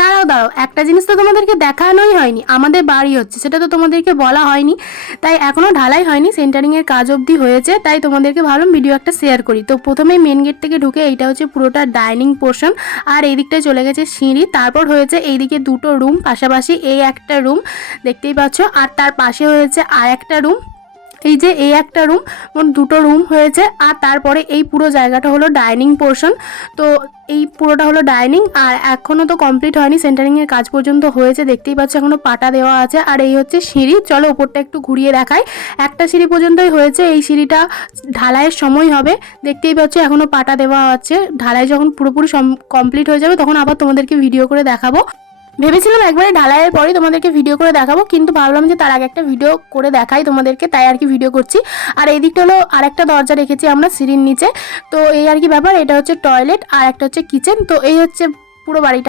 দাঁড়াও দাঁড়াও, একটা জিনিস তো তোমাদেরকে দেখানোই হয়নি, আমাদের বাড়ি হচ্ছে সেটা তো তোমাদেরকে বলা হয়নি। তাই এখনও ঢালাই হয়নি, সেন্টারিংয়ের কাজ অবধি হয়েছে, তাই তোমাদেরকে ভাবলাম ভিডিও একটা শেয়ার করি। তো প্রথমেই মেন গেট থেকে ঢুকে এইটা হচ্ছে পুরোটা ডাইনিং পোর্শন, আর এই দিকটায় চলে গেছে সিঁড়ি, তারপর হয়েছে এইদিকে দুটো রুম পাশাপাশি, এই একটা রুম দেখতেই পাচ্ছ, আর তার পাশে হয়েছে আর একটা রুম, এই যে এই একটা রুম, মোট দুটো রুম হয়েছে। আর তারপরে এই পুরো জায়গাটা হলো ডাইনিং পোর্শন। তো এই পুরোটা হলো ডাইনিং, আর এখনও তো কমপ্লিট হয়নি, সেন্টারিংয়ের কাজ পর্যন্ত হয়েছে দেখতেই পাচ্ছ, এখনও পাটা দেওয়া আছে। আর এই হচ্ছে সিঁড়ি, চলো ওপরটা একটু ঘুরিয়ে দেখাই। একটা সিঁড়ি পর্যন্তই হয়েছে, এই সিঁড়িটা ঢালাইয়ের সময় হবে, দেখতেই পাচ্ছ এখনও পাটা দেওয়া আছে। ঢালাই যখন পুরোপুরি কমপ্লিট হয়ে যাবে তখন আবার তোমাদেরকে ভিডিও করে দেখাবো। ভেবেছিলাম একবারে ঢালাইয়ের পরেই তোমাদেরকে ভিডিও করে দেখাবো, কিন্তু ভাবলাম যে তার আগে একটা ভিডিও করে দেখাই তোমাদেরকে, তাই আর কি ভিডিও করছি। আর এই দিকটা হলো আরেকটা দরজা রেখেছি আমরা সিঁড়ির নিচে। তো এই আর কি ব্যাপার, এটা হচ্ছে টয়লেট আর একটা হচ্ছে কিচেন। তো এই হচ্ছে পুরো বাড়িটা।